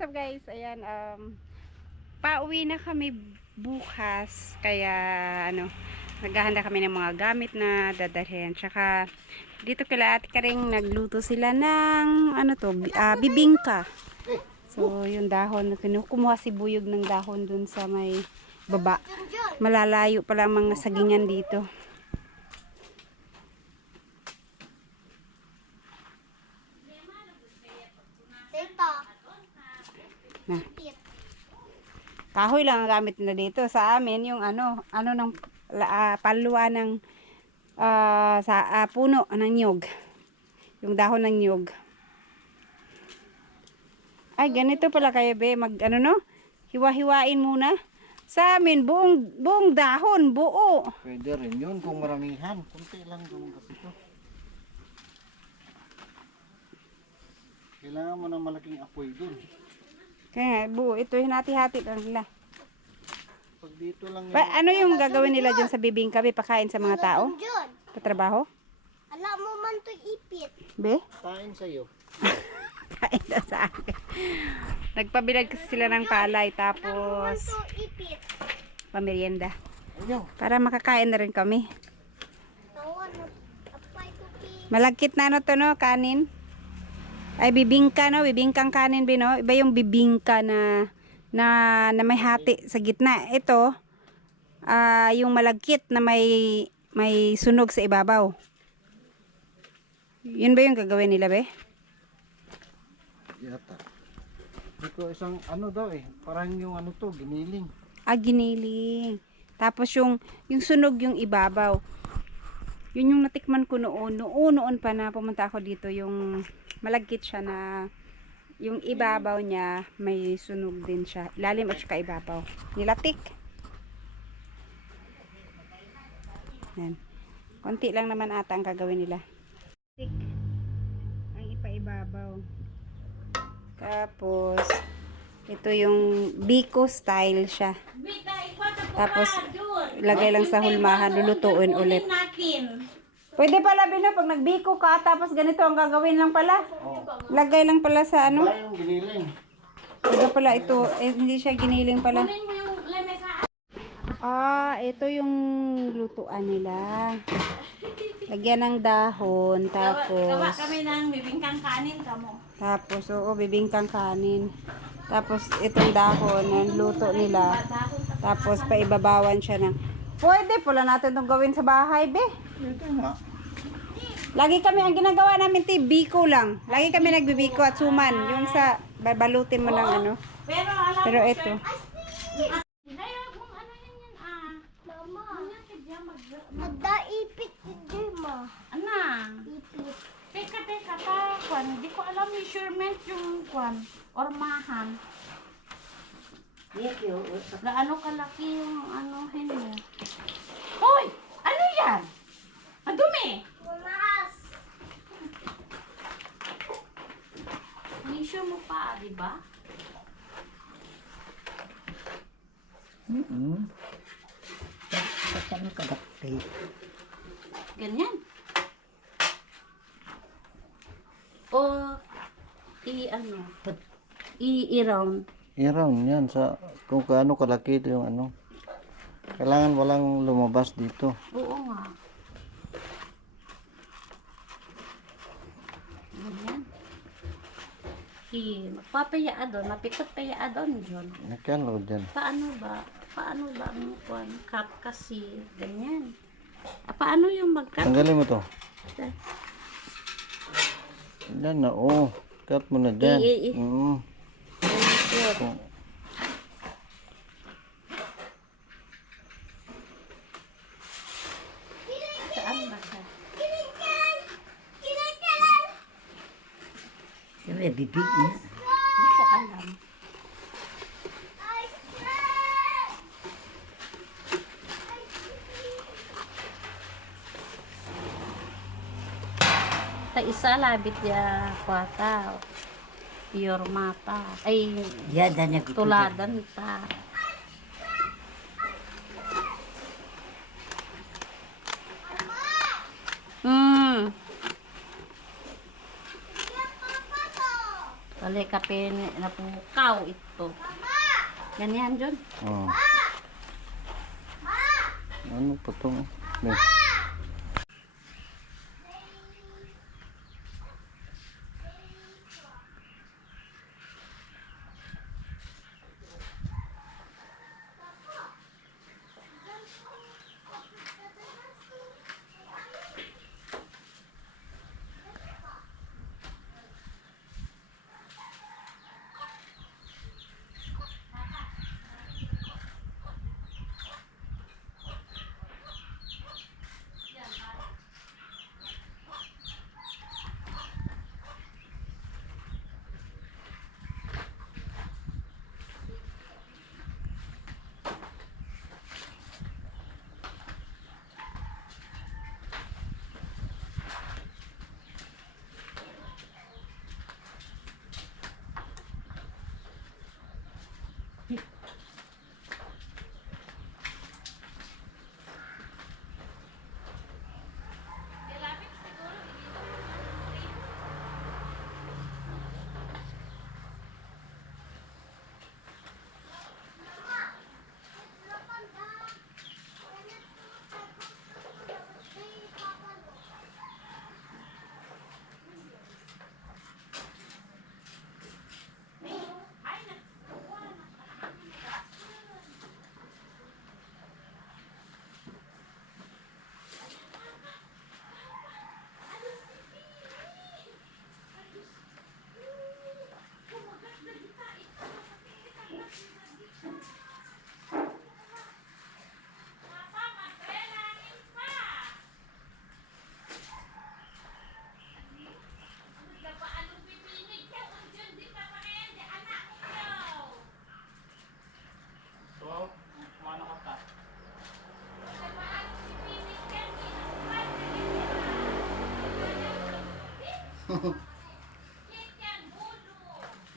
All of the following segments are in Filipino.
what's up guys? Ayan, pauwi na kami bukas. Kaya, naghahanda kami ng mga gamit na dadalhin. Tsaka, dito kila Ate Karing nagluto sila ng, bibingka. So, yung dahon, kumuha si Buyog ng dahon dun sa may baba. Malalayo pa lang mga sagingan dito. Na. Kahoy lang ang gamit na dito sa amin yung ng paluan ng puno ng nyog, yung dahon ng nyog. Ay ganito pala kayo be, hiwa-hiwain muna. Sa amin buong dahon buo. Pwede rin yun kung maramihan, kunti lang yung kasi ito. Kailangan mo ng malaking apoy dun. Kaya buo, ito hinati-hati lang nila. Pag dito lang Ano yung gagawin nila dyan sa bibingka? Pakain sa mga tao? Patrabaho? Alam mo man to ipit. Be? kain sa'yo. Kain na sa akin. Nagpabilad kasi sila ng palay Man tapos to ipit. pamerienda. Ayaw. Para makakain na rin kami. Tawan mo. Apay ko pi. Malagkit na to kanin. Ay bibingka bibingkang kanin Iba yung bibingka na may hati sa gitna. Ito yung malagkit na may sunog sa ibabaw. Yun ba yung gagawin nila be? Yata. Ito isang daw parang yung giniling. Giniling. Tapos yung sunog yung ibabaw. Yun yung natikman ko noon pa na pumunta ako dito, yung malagkit siya na yung ibabaw niya may sunog din siya. Ilalim at saka ibabaw. Nilatik. Yan. Konti lang naman ata ang gagawin nila. Tik. Ang ipaibabaw. Tapos ito yung biko style siya. Tapos ilagay lang sa hulmahan, lulutuin ulit. Pwede pala pag nagbiko ka tapos ganito ang gagawin lang pala. Lagay lang pala sa Wala yung giniling. Pwede pala ito, hindi siya giniling pala. Ito yung lutuan nila. Lagyan ng dahon tapos Gawa kami ng bibingkang kanin kamo. Tapos, bibingkang kanin. Tapos, itong dahon, ang luto nila. Tapos, paibabawan siya ng... Pwede pala natin itong gawin sa bahay, be. Ito nga. Lagi kami, ang ginagawa namin, biko lang. Lagi kami nagbibiko at suman. Yung sa, babalutin mo ng Pero alam Pero ito. Mama. Magdaipit hindi ma. Ana, Ipit. teka ta, kwan, hindi ko alam measurement yung kwan, ormahan. Gaano kalaki yung mo. Hoy! Ano yan? Ang dumi! Pumas. Measure mo pa, di ba? Ganyan. O, i-round. I-round yan sa kung kaano kalaki ito yung Kailangan walang lumabas dito. Oo nga. Ganyan. Magpapaya doon, mapikot paya doon, John. Nakalo dyan. Paano ba ang kwan? Cut kasi, ganyan. Paano yung mag-cut? Tanggalin mo to. Yan na, cut mo na dyan. Good. Saan ba siya? Hindi ko alam. Ta isa labit ya kwata. Pure mata. Ay, tuladan ta. Kali Dire kape na pukaw ito. Ganyan, John. Oh. Ano pa to? May.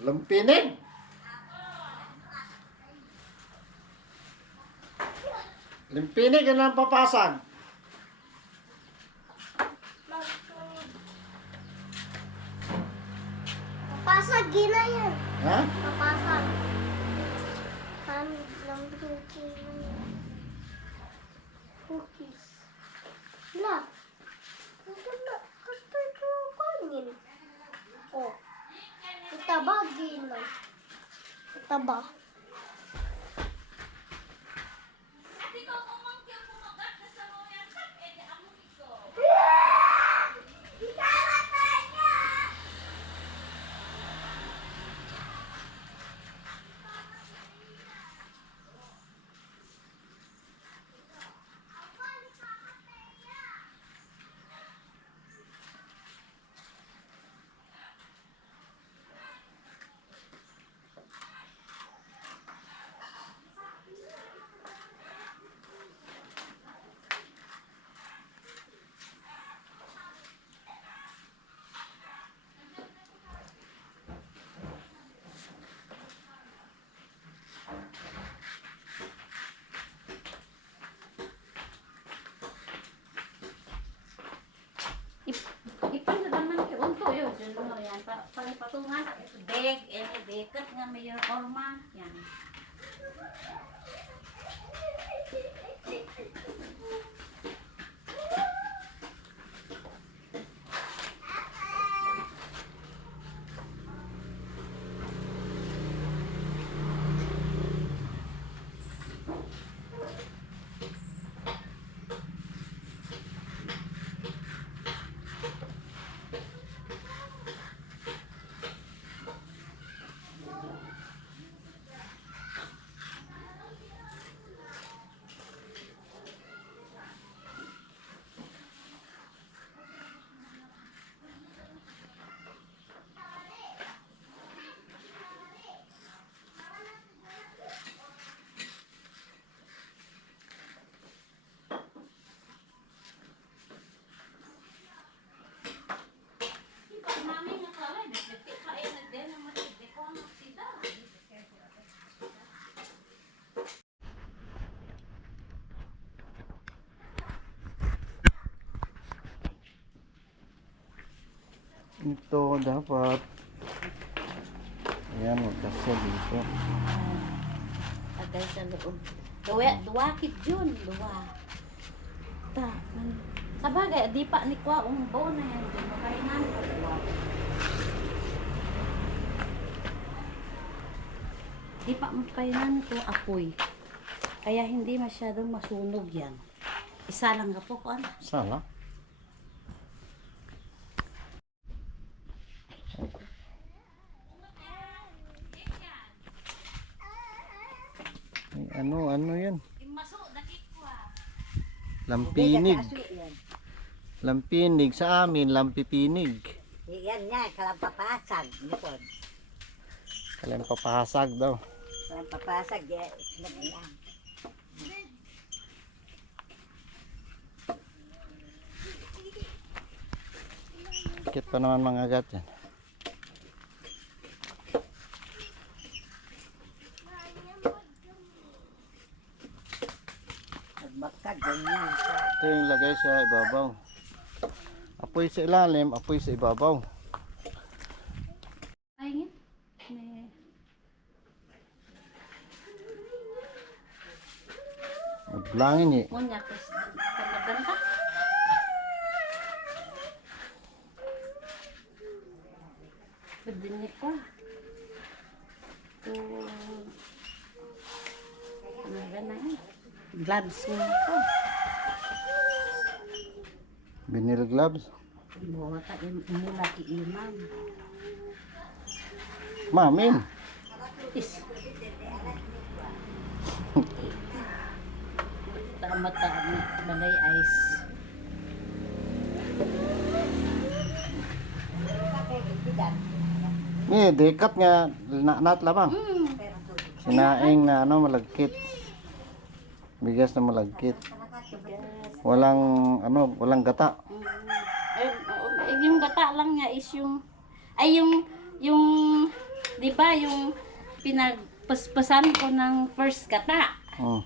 Lampinig. Lampinig yan ang papasan. Papasag, gina yan. Ha? Papasag. Ano lang cookie na yan. Cookies. La. Gusto ito kanin. Oh. Itaba, gina. Itaba. Ipan na naman kay unto yun. Diyan mo yan. Palipatungan. Dek, dekat nga mayor orma. Yan. Ito dapat Ayan, magkasya dito. Agay sa loob. Duwa kit yun. Duwa. Sabagay, di pa ni kwa umbo na yan. Di ba kayo na? Duwa. Di pa magpainan ko apoy. Kaya hindi masyadong masunog yan. Isa lang ka po ko ano. Sala. Ay, ano yan? Maso, nakikwa. Lampinig. Lampinig sa amin, lampipinig. Yan nga, kalampapasag. Nipon. Kalampapahasag daw. Kalampapasag, yan. Kit pa naman mga agat yan. Magbakag, ganyan. Ito yung lagay sa ibabaw. Apoy sa ilalim, apoy sa ibabaw. Ayun. Maglangin eh. Munya kas maganda. Bedini ko. Maganda na. Gloves mo ko. Vinyl gloves. Bawa ta mula ki imam. Mamin. Is. Mata balay ice. Ni dekat nga nat labang. Sinaing na ano malagkit. Bigas na malagkit. Walang ano, walang gata. Yung gata lang niya is yung yung di ba yung pinagpaspasan ko ng first gata. Oh.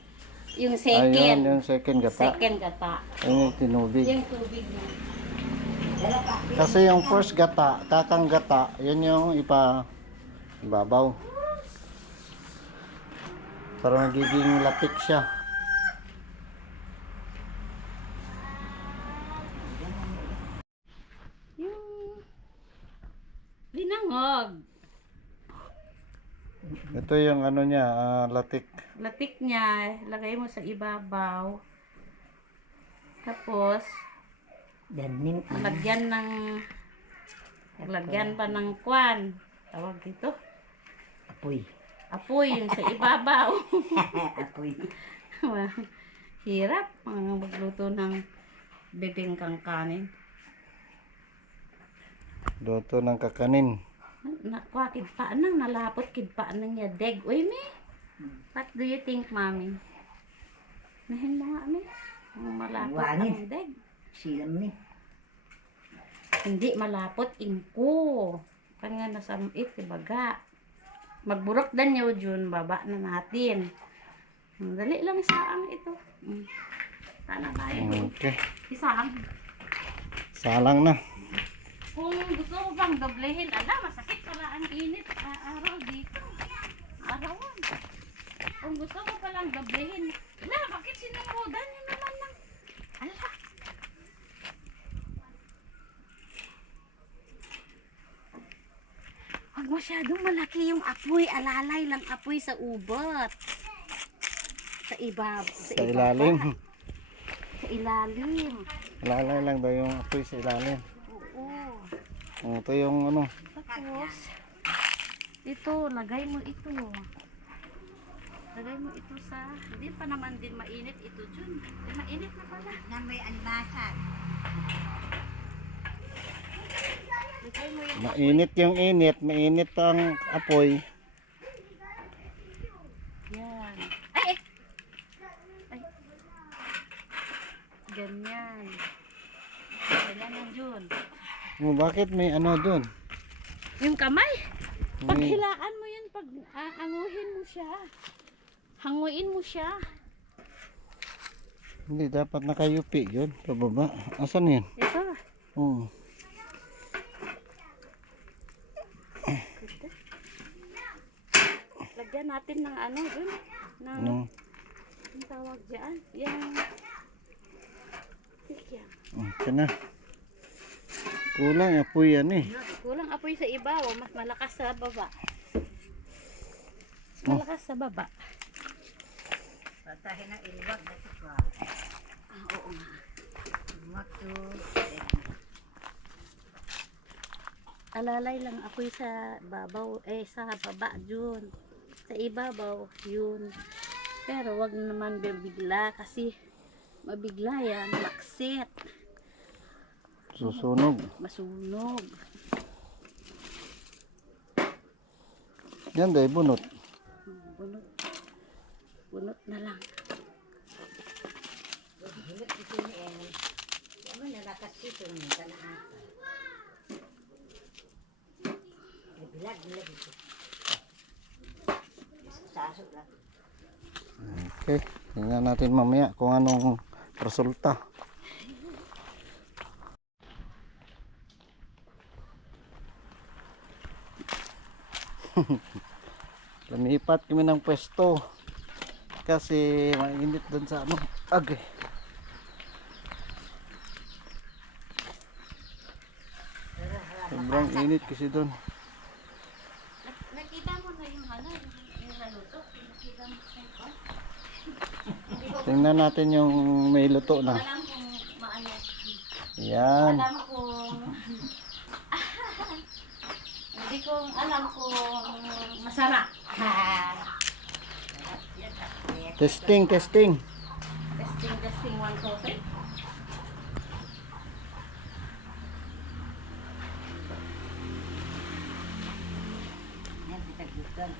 Yung Ayun, second. yung second gata. Second gata. Ayun yung tinubig. Yung tubig niya. Kasi yung first gata, kakang gata, yun yung ibabaw. Para magiging lapik siya. Yung linangog. Ito yung ano niya, latik. Latik niya, lagay mo sa ibabaw. Tapos, Danim. lagyan pa ng kwan. Tawag dito. Apoy. Apoy, yung sa ibabaw. Apoy. Hirap mga magluto ng bibingkang kanin. Luto ng kakanin. Nakwa, kid pa nang nalapot, kid pa nang niya deg. Uy, me. What do you think, mami? Nahin mo nga, me. Malapot Wangin. ang deg. Silam ni. Hindi malapot, ingko. Kanya nasamit, ibaga. Magburok dan niyo, Jun. Baba na natin. Dali lang isaang ito. Tana tayo. Okay. Isaang. Salang na. Kung gusto mo bang doblehin, masakit pala ang init araw dito. Arawan. Kung gusto mo palang doblehin, bakit sinurodan nyo naman ng... Ala. Huwag masyadong malaki yung apoy. Alalay lang apoy sa ubot. Sa Ilalim. Sa ilalim. Lalay lang daw yung apoy sa ilalim. Oo. Ito yung ano. Tapos, ito, lagay mo ito. Lagay mo ito sa, hindi pa naman din mainit ito, Jun. Mainit na pala. Na may albasan. Lagay mo yung Mainit yung init. Mainit ang apoy. yan. Ay! Ganyan. Ganyan yan, Jun. Bakit may ano dun? Yung kamay. May- Paghilaan mo yun, pag anguhin mo siya. Hanguin mo siya. Hindi, dapat nakayupi yun. Pababa. Asan yun? Ito. Lagyan natin ng ano dun. Ng, Anong, ang tawag dyan. Yung... Yan. ito na. Kulang apoy yan eh. Kulang apoy sa ibaw. Mas malakas sa baba. Mas malakas sa baba. Patahin ang ilwag na ito pa. Oo nga. Ilwag to. Alalay lang apoy sa babaw. Sa baba yun. Sa ibabaw yun. Pero wag naman bibigla kasi mabigla yan. Makset. Susunog. Masunog. Yan dahil bunot. Bunot. Bunot na lang. Hilot ito ni Eni. Ano nalakas ito ng tanaan. Bilag ito. Saso lang. Okay. Tingnan natin mamaya kung anong resulta. Lumipat kami ng pwesto kasi mainit doon sa ano. Agay. Sobrang init kasi doon. Nakita mo na yung ano, yung naluto. Nakita mo sa ito. Tingnan natin yung may luto na. Alam kung maano. Yan. Alam kung... Hindi ko alam kung masarap. Testing, testing. Testing, 1, 2, 3. Yan, bitagutan.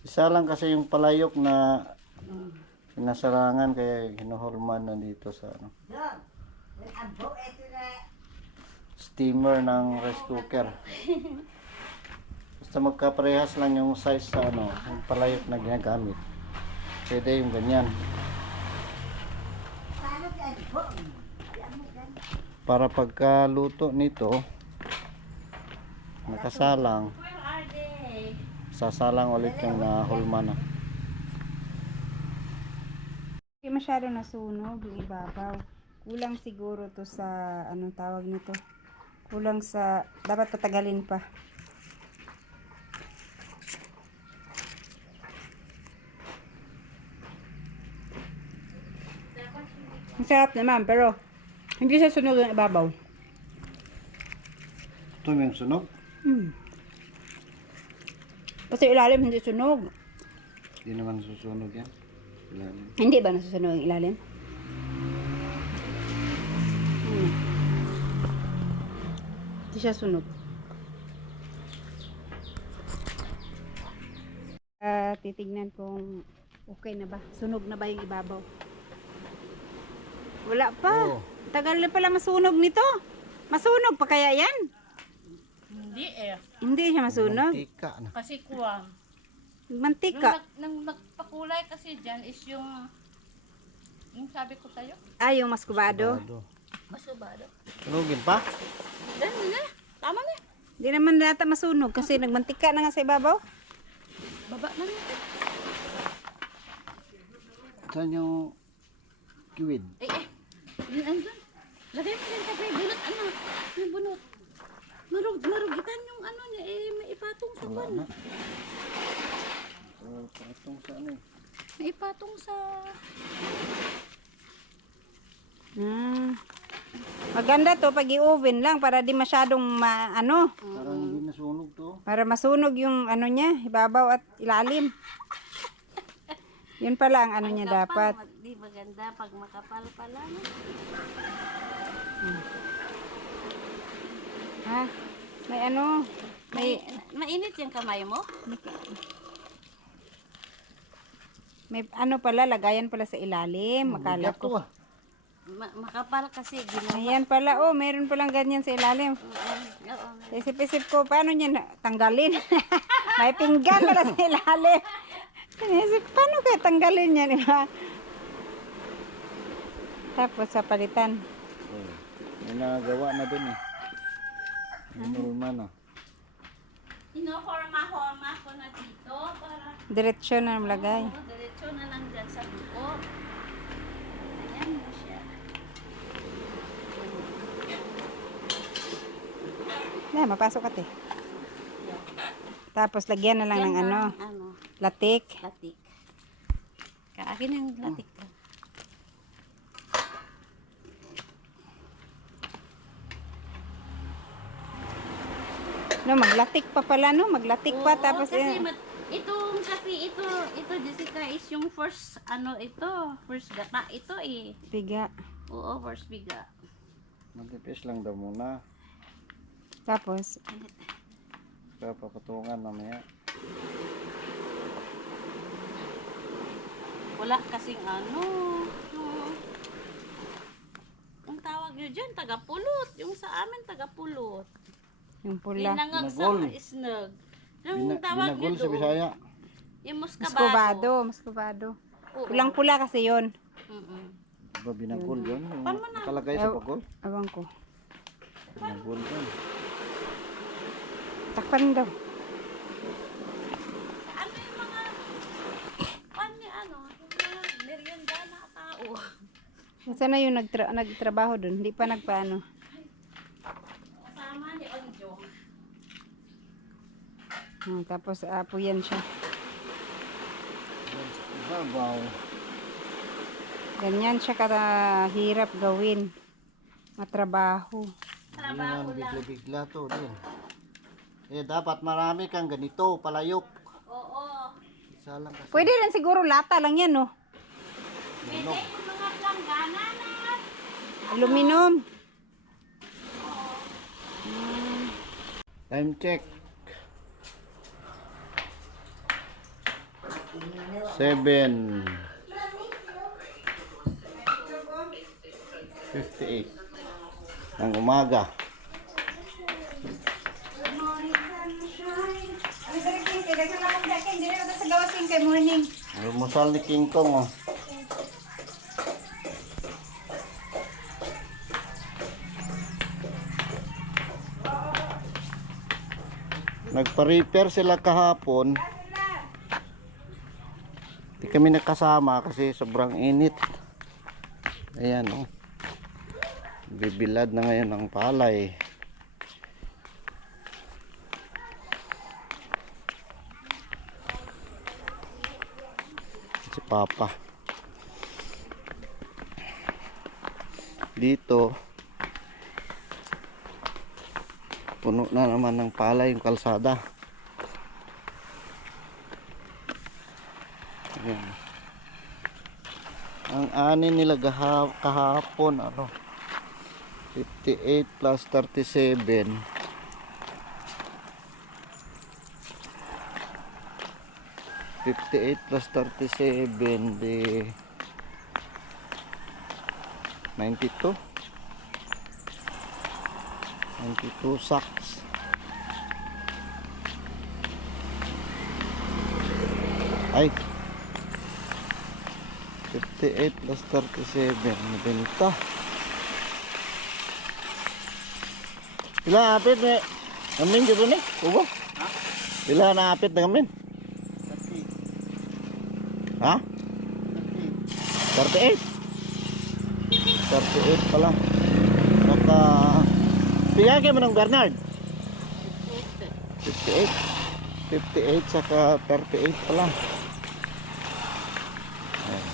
Isa lang kasi yung palayok na pinasarangan kaya hinuhulman na dito sa ano, Doon. Abo, ito na. steamer ng rice cooker. Basta magkaparehas lang yung size sa ano, yung palayok na ginagamit. Pwede yung ganyan. Paano ka abo? Yan mo gan. Para pagkaluto nito, nakasalang, Where are they? sasalang ulit yung nahulman na. Hindi masyado nasunog yung ibabaw. Kulang siguro to sa, anong tawag nito? Kulang sa, dapat patagalin pa. Ang sarap naman, pero hindi siya sunog yung ibabaw. Ito yung sunog. Kasi ilalim hindi sunog. Hindi naman susunog yan. Ilalim. Hindi ba nasusunog yung ilalim? Hindi siya sunog. Titignan kung okay na ba. Sunog na ba yung ibabaw? Wala pa. Oo. Tagal na pala masunog nito. Masunog pa kaya yan? Hindi eh. Hindi siya masunog. Mantika na. Kasi kuwang. Mantika. Nung nagpakulay kasi dyan is yung sabi ko sa'yo, Ay, yung maskubado. Bado. masubado. Sunugin pa? Dahil na, tama na. Hindi naman data masunog kasi nagmantika na nga sa ibabaw. Baba na natin. Saan yung kiwid? Yun andun. Lagay mo din kape, bunot ano, yung bunot. Marugitan yung ano niya, may ipatong sa Wala ban. na. Patong sa ano eh. May ipatong sa... Maganda to pag i-oven lang para di masyadong ano, Parang hindi nasunog to. para masunog yung ano niya, ibabaw at ilalim. Yun pala ang ano niya dapat. Di maganda pag makapal pala. No? Ha? May ano, may Mainit yung kamay mo? may ano pala, lagayan pala sa ilalim. Makala Bigat to ko. ah. Makapal kasi ginawa. Ayan pala, oh, meron palang ganyan sa ilalim. Oo. Sa isip-isip ko, paano niya tanggalin? May pinggan pala sa ilalim. Isip, paano kaya tanggalin niya, di ba? Tapos sa palitan. May nagawa na dun eh. Minulma na. Inohorma-horma ko na dito para Diretsyo na malagay. diretso na lang dyan sa buko. Ayan mo siya. Na, mapasok ka te. Tapos lagyan na lang ng ano, latik. Latik. Kaakin yung latik lang. No, maglatik pa pala no, maglatik pa Oo, tapos kasi ito Jessica is yung first first gata ito eh. piga. Oo, first biga. Matipis lang daw muna. Tapos Kaya papatungan mamaya. Wala kasing ang tawag nyo dyan, tagapulot. Yung sa amin, tagapulot. yung pula. Linangag Binagol. sa isnag. Yung tawag nyo Binagol sa doon, Bisaya. yung Muscovado, muscovado. Oo. Pulang-pula kasi 'yon. Mm-mm. Diba binagol yun? Yung Paano na? nakalagay sa pagol? Abang ko. Binagol yun. Takpan daw. Ano yung mga, yung mga merienda na tao. Saan na yung nagtrabaho doon? Hindi pa nagpaano. Kasama ni Onjo. Tapos apo yan siya. Babaw. Ganyan siya kahirap gawin. Matrabaho. Trabaho Yan, lang. bigla-bigla to din. Eh, dapat marami kang ganito, palayok. Oo. Isa lang kasi. Pwede rin siguro lata lang yan, no? Pwede yung mga planggana na. Aluminum. Time check. 7:58 ng umaga. Almusal ni King Kong, oh. Nagpa-repair sila kahapon. Hindi kami nakasama kasi sobrang init. Ayan, oh. Bibilad na ngayon ang palay. Si Papa. Dito puno na naman ng palay yung kalsada. Ayan. Ang ani nila kahapon 58 plus 37 58 plus 37 di 92 sacks. Ay 58 plus 37 nabenta. Pila apit ni ngamin dito ni ubo? Pila na apit na ngamin? Ha? 38 pala. Saka pila kayo mo ng Bernard? 58 saka 38 pala. Ayan.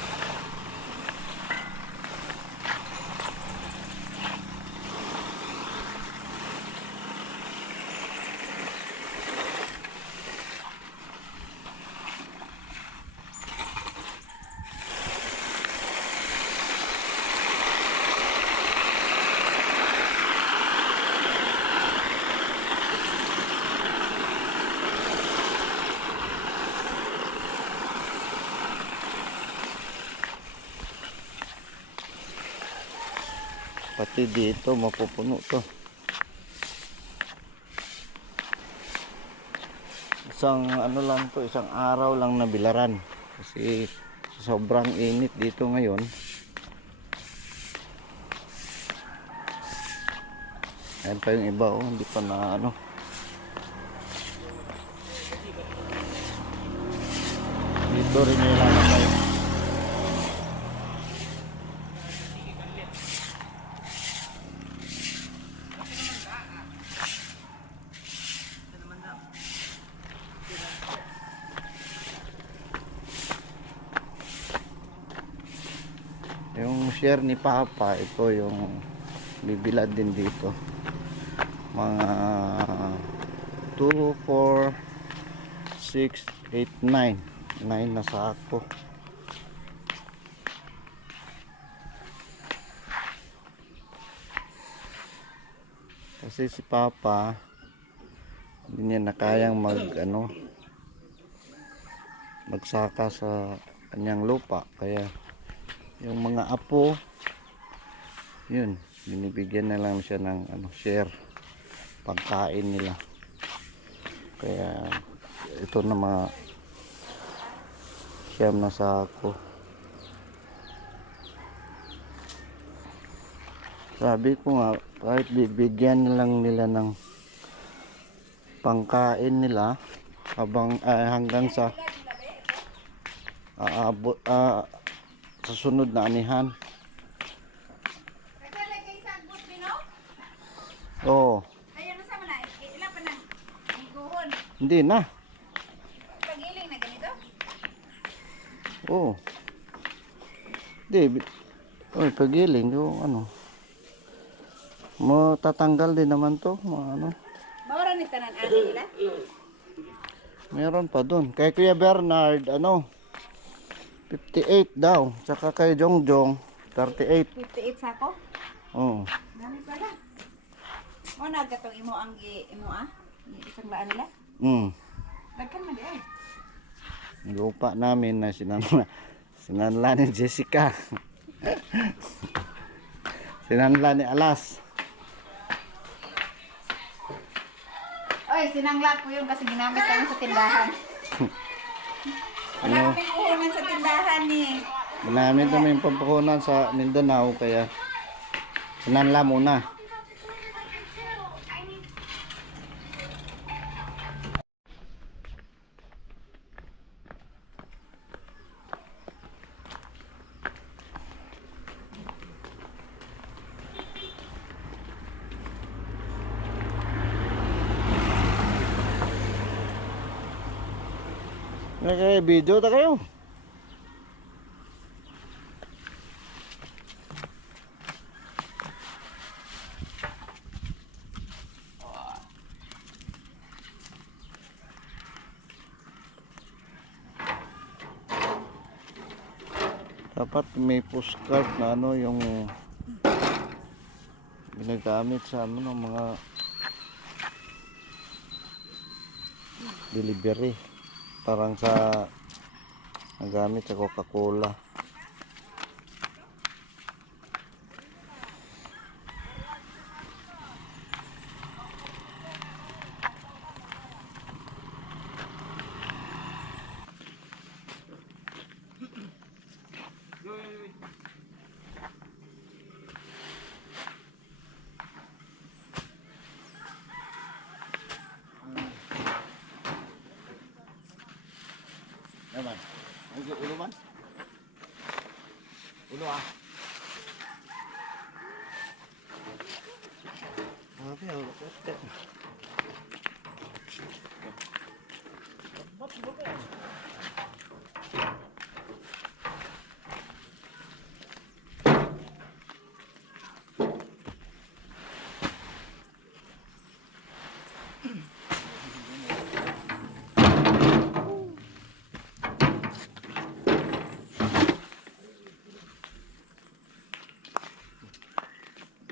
Pati dito mapupuno to. Isang lang to, isang araw lang na bilaran kasi sobrang init dito ngayon. Ayan pa yung iba, oh, hindi pa na ano. Dito rin yung ilalagay. Yung share ni Papa, ito yung bibilad din dito. Mga 2, 4, 6, 8, 9. 9 na sako. Kasi si Papa hindi niya na kayang magsaka sa kanyang lupa, kaya yung mga apo yun, binibigyan na lang siya ng share pagkain nila. Kaya ito na mga siyam na sako. Sabi ko nga, kahit bibigyan na lang nila ng pangkain nila hanggang sa aabot sa sunod na anihan. Oo. Ayan na sama na. Ilan pa nang iguhon. Hindi na. Pagiling na ganito. Oo. Hindi. Oy, pagiling yung matatanggal din naman to, Maura ni tanan ani nila. Meron pa dun. Kay Kuya Bernard, 58 daw. Tsaka kay Jongjong, 38. 58 sako. Oo. Dami pala. Mo nagatong imo ang isang laan nila. Dagkan man di ay. Lupa namin na sinanla ni Jessica. Sinanla ni Alas. Oy, sinangla ko yun kasi ginamit kami sa tindahan. Wala kaming puhunan sa tindahan ni. Ginamit namin yung pampakunan sa Mindanao, kaya sinanla muna. Nag-video ta kayo. Dapat may postcard na yung ginagamit sa mga delivery. Parang sa nagamit sa Coca-Cola. Naman. Ulo man? Ulo Okay, okay.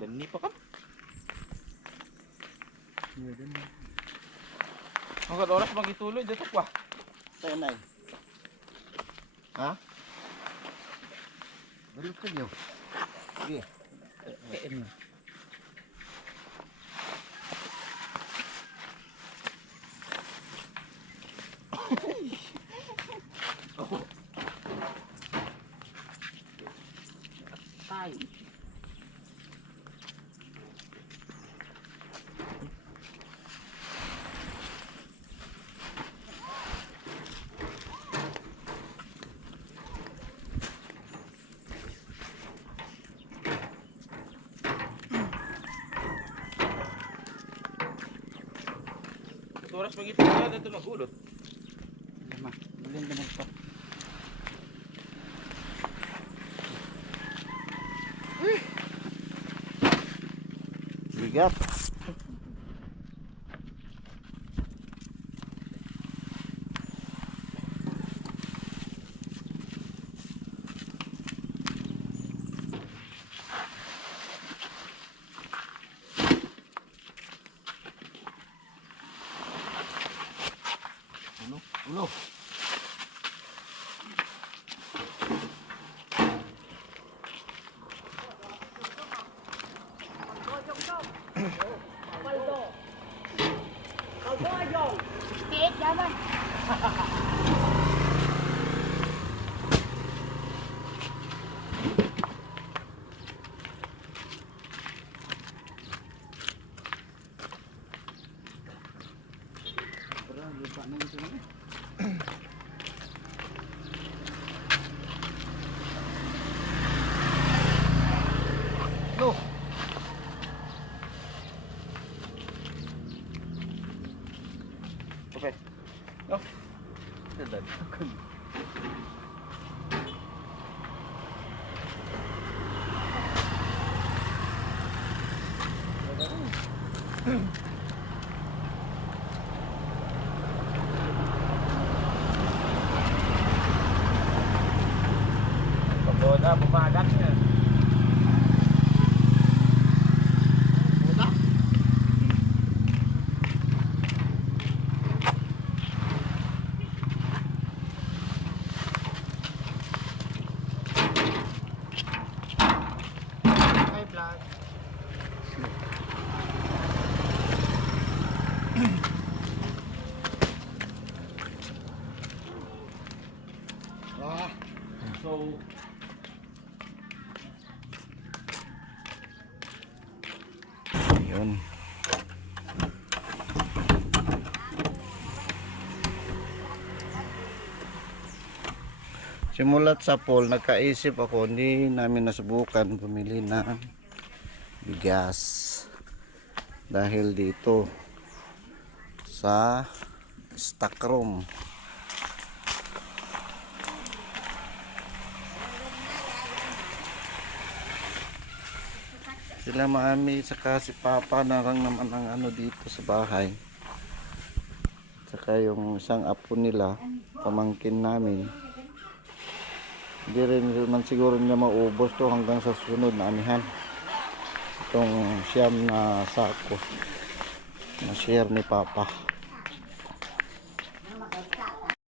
Gani pa ka? Hanggang oras magituloy dito pa. Tayo na. Ha? Balik ka diyo. Sige. oras magitulog dito magulot. Lima. Balin na magpa. Bigat. Ulo. Loh. Okay. Oh. Dadag. Pagoda, bumagat niya. So, Yun. Simulat sa pool, nagkaisip ako, hindi namin nasubukan bumili ng bigas. Dahil dito sa stock room. Sila Mami saka si Papa na lang naman ang ano dito sa bahay. Saka yung isang apo nila, pamangkin namin. Hindi rin naman siguro niya maubos to hanggang sa susunod na anihan. Itong siyam na sako na share ni Papa.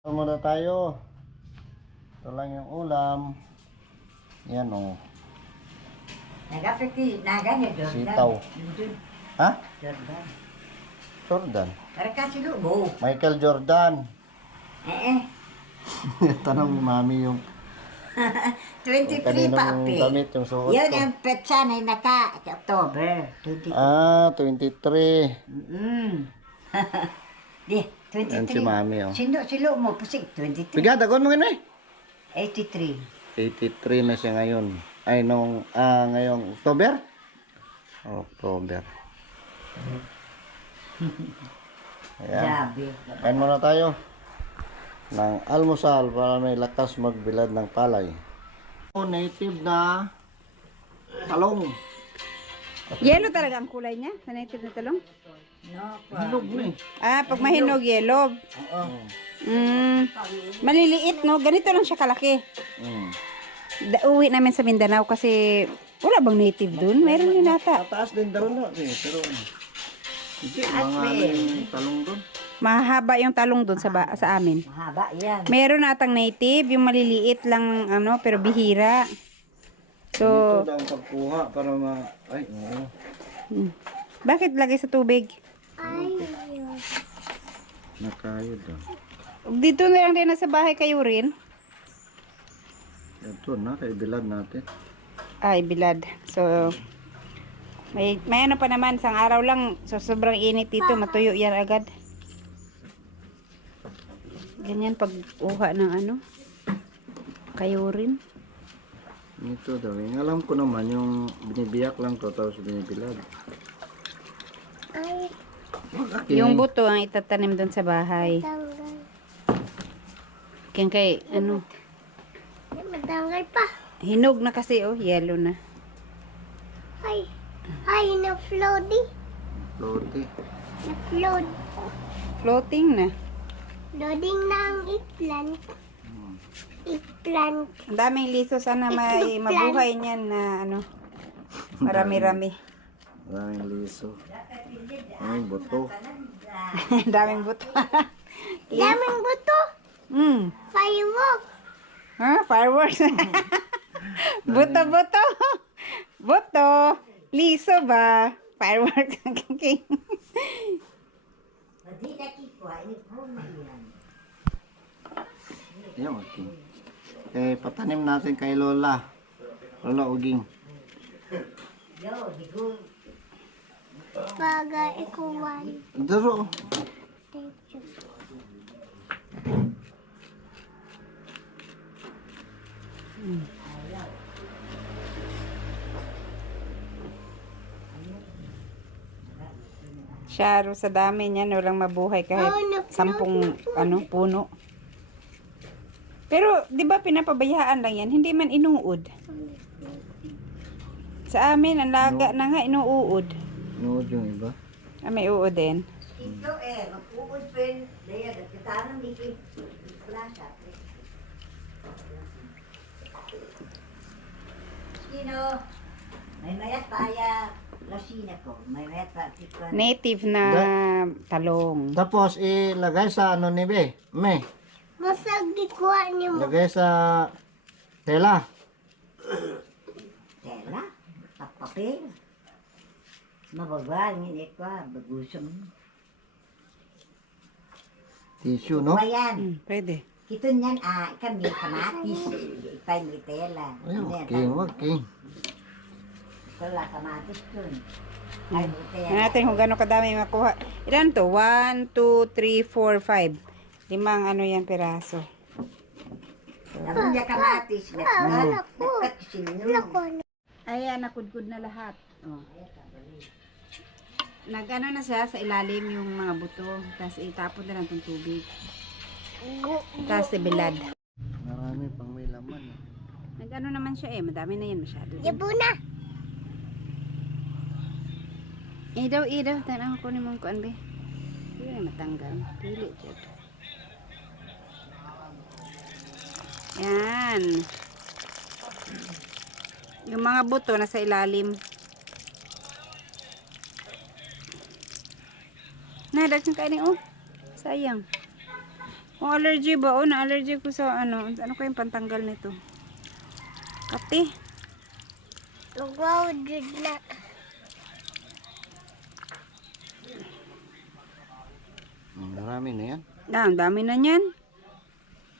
Muna tayo. Ito lang yung ulam. Yan o. Nagapiti, naganyo Jordan. Sitaw. Ha? Jordan. Jordan. Kareka si Lubo. Michael Jordan. Tanong ni Mami yung 23 kanina pa mong api. damit, yung suot Yan ko. ang petsa na October. 23. Ah, 23. Di, Yan 23. si Mami oh. Silo mo, pusik, 23. Bigat, agon mo yun 83. 83 na siya ngayon. Ay, ngayong October? October. Ayan. Grabe. Kain muna tayo ng almusal para may lakas magbilad ng palay. Native na talong. Yellow talaga ang kulay niya sa native na talong. No, Hinog na eh. Ah, pag mahinog, yellow. Oo. Maliliit, no? Ganito lang siya kalaki. Mm. Uwi namin sa Mindanao kasi wala bang native dun? Meron din nata. Tataas din daw na eh. Pero hindi, mga talong doon. Mahaba yung talong dun sa amin. Mahaba yan. Meron natang native, yung maliliit lang, ano, pero bihira. So, Ito daw ang pagkuha para ay, oo. bakit lagay sa tubig? Nakayod daw. Dito na lang din sa bahay kayo rin. Ito na, kay bilad natin. Ay, bilad. So, may ano pa naman, isang araw lang, so sobrang init dito, matuyo yan agad. Ganyan pag uha ng ano, kayo rin. Ito daw. Yung alam ko naman, yung binibiyak lang to, tapos binibilad. Yung buto ang itatanim doon sa bahay. Tanggal. Kaya ano, Matanggal pa. hinog na kasi oh, yellow na. Ay. Ay, na-floaty. Floaty. Na-float. Floating na. Loading na ang eggplant. Eggplant. Ang daming liso, sana may mabuhay niyan na ano, marami-rami. Maraming liso. Ay, buto. Ang daming buto. Daming buto. Firework. Ha? Fireworks. Buto-buto. Buto. Liso ba? Fireworks. Okay. Hindi na kikwa, ini po na yan. Yan, okay. Eh, patanim natin kay Lola. Lola Uging. Yo, di ko. Baga ikuwan. Daro. Sharo, sa dami niyan, walang mabuhay kahit sampung ano, puno. Pero, di ba pinapabayaan lang yan? Hindi man inuud. Sa amin, ang laga na nga, inuud. Nood yung iba. Ah, may uod din. Ito mag-uod pen. Daya, nagkatanong di ki. Plasa. Sino? May mayat paya. Lasina ko. May mayat pa. Native na talong. Tapos, ilagay sa ano ni Be? Me. Masag ikuwan niyo mo. Lagay sa tela. Tela. Papapel. Mababal. Hindi ko. Bagusong. Tissue, no? Bayan. Pwede. Kito niyan, kami kamatis. Ipay mo itela. Ay, okay, okay. Wala kamatis dun. Ay, mo Tingnan itela. natin kung gano'ng kadami makuha. Ilan to? 1, 2, 3, 4, 5. 5 ano yan piraso. Namun niya kamatis. Nagkakasinyo. Ayan, nakudkud na lahat. Oh. Nag-ano na siya sa ilalim yung mga buto. Tapos itapon na lang itong tubig. Tapos ibilad. Marami pang may laman. Nag-ano naman siya eh. Madami na yan masyado. Yabo na. Idaw. Tanang ko ni mong kuan be. Hindi na matanggal. Pili siya. Yan. Yung mga buto nasa ilalim. Daghan kainin oh. Sayang. Kung allergy ba oh, na-allergy ko sa ano kayong pantanggal nito? Kape. Wow, good na. Marami na yan. Ang dami na niyan.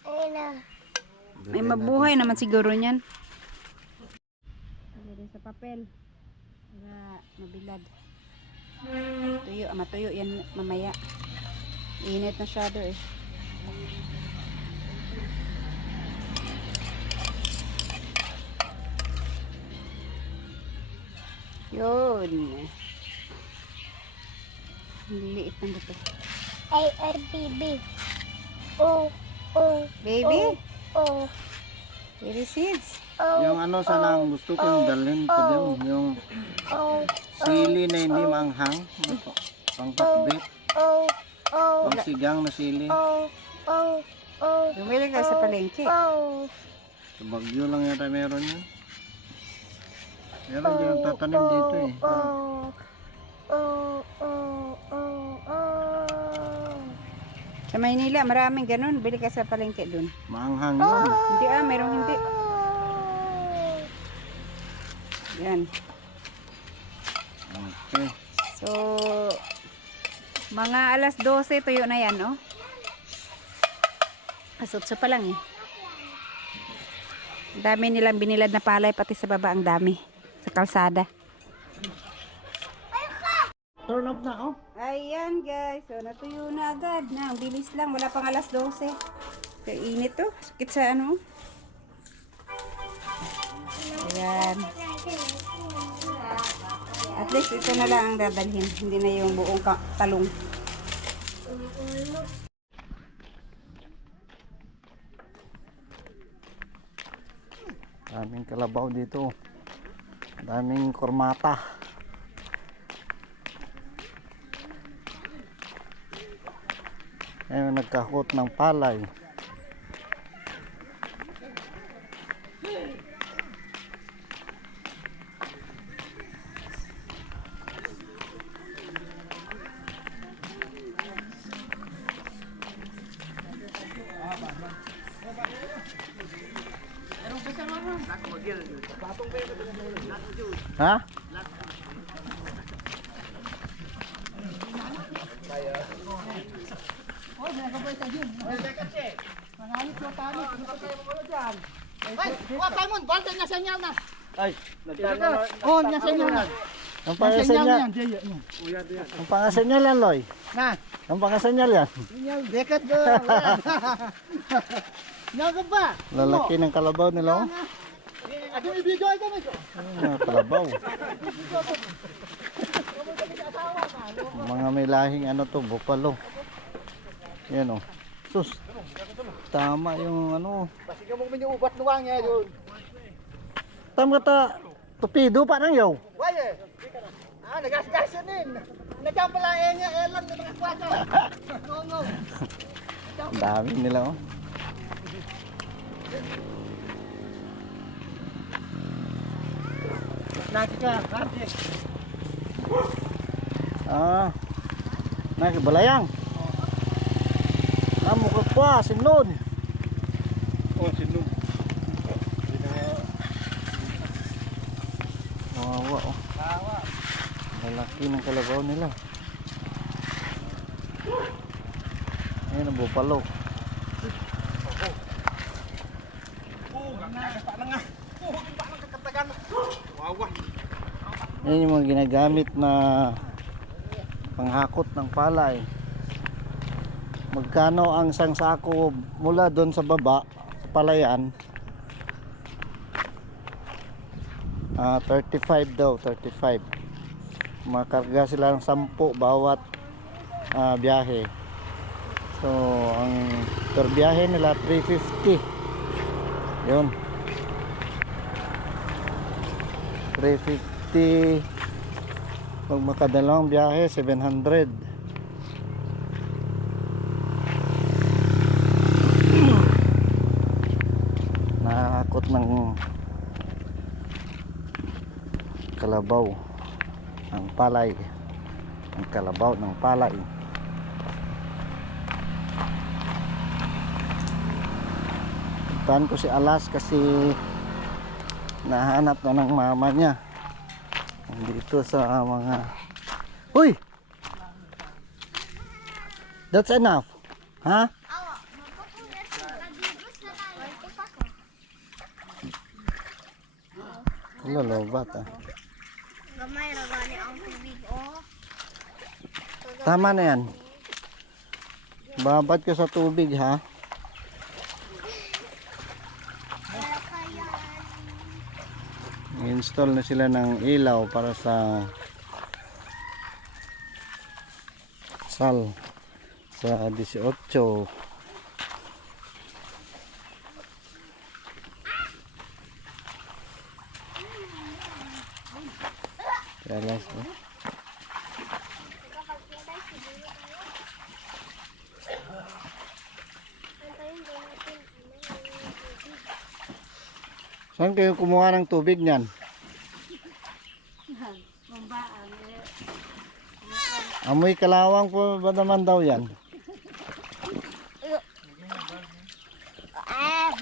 Ayun na. May mabuhay naman siguro niyan. Lagay sa papel. Para mabilad. Matuyo yan mamaya. Init na shadow eh. Yun. Ang liit ng buto. ARBB. Oh, oh. Baby? Oh, Baby seeds. oh. Yung ano sana ang gusto ko yung dalhin ko din. Yung Oh, sili na hindi maanghang. Pangkatbit. oh, oh. Pang sigang na sili. Oh, oh, oh. Bumili ka sa palengke. Oh, Sa Bagyo lang yata meron yun. Meron din ang tatanim dito eh. oh, oh, oh, oh, oh. Sa Maynila, maraming ganun. Bili ka sa palengke dun. Maanghang yun. Hindi merong hindi. Yan. Okay. So, mga alas 12, tuyo na yan, oh. Asutso pa lang, eh. Ang dami nilang binilad na palay, pati sa baba, ang dami. Sa kalsada. Turn up na oh. Ayan, guys. So, natuyo na agad. Na, ang bilis lang. Wala pang alas 12. Kaya init, oh. Sakit sa ano. Ayan. At least ito na lang ang dadalhin. Hindi na yung buong talong. Daming kalabaw dito. Daming kormata. Ayun, nagkahot ng palay. Ha? Oh, nasenyo na. Ang pangasenyal. Ang pangasenyal yan, Loy. Na, Ang pangasenyal yan. yung dekat do. Naga ba? Lalaki ng kalabaw nila, oh. Ako ibigay ka mo. Kalabaw. Mga may lahing ano to, bupalo. Yan, oh. Sus. Tama yung ano. Sige mo ubat nuwang ya doon. Tama ta. Tupido pa nang yaw. Waye. Nagasgas din. Nagkampala niya elang na mga kwaso. No. Ang dami nila, oh. Nakika, karte. Nakibalayang. Amo ka pa, sinod. Oh, sinong. Wawa, oh. Lalaki ng kalabaw nila. Ayan ang bupalo. Ayan yung mga ginagamit na panghakot ng palay. Magkano ang isang sako mula doon sa baba sa palayan? 35 daw, 35. Makarga sila ng 10 bawat biyahe. So ang per biyahe nila 350. Yun, 350. Pag makadalawang biyahe 700. Nakakot ng kalabaw ng palay, ang kalabaw ng palay. Puntahan ko si Alas kasi nahanap na ng mama niya dito sa mga. Uy, that's enough, ha? Lolobat, ah. Gamay ra gani ang tubig oh. Tama na yan. Babad ka sa tubig, ha? I-install na sila ng ilaw para sa sal sa 18. Alas, oh. Saan kayo kumuha ng tubig niyan? Amoy kalawang po ba naman daw yan? Ah,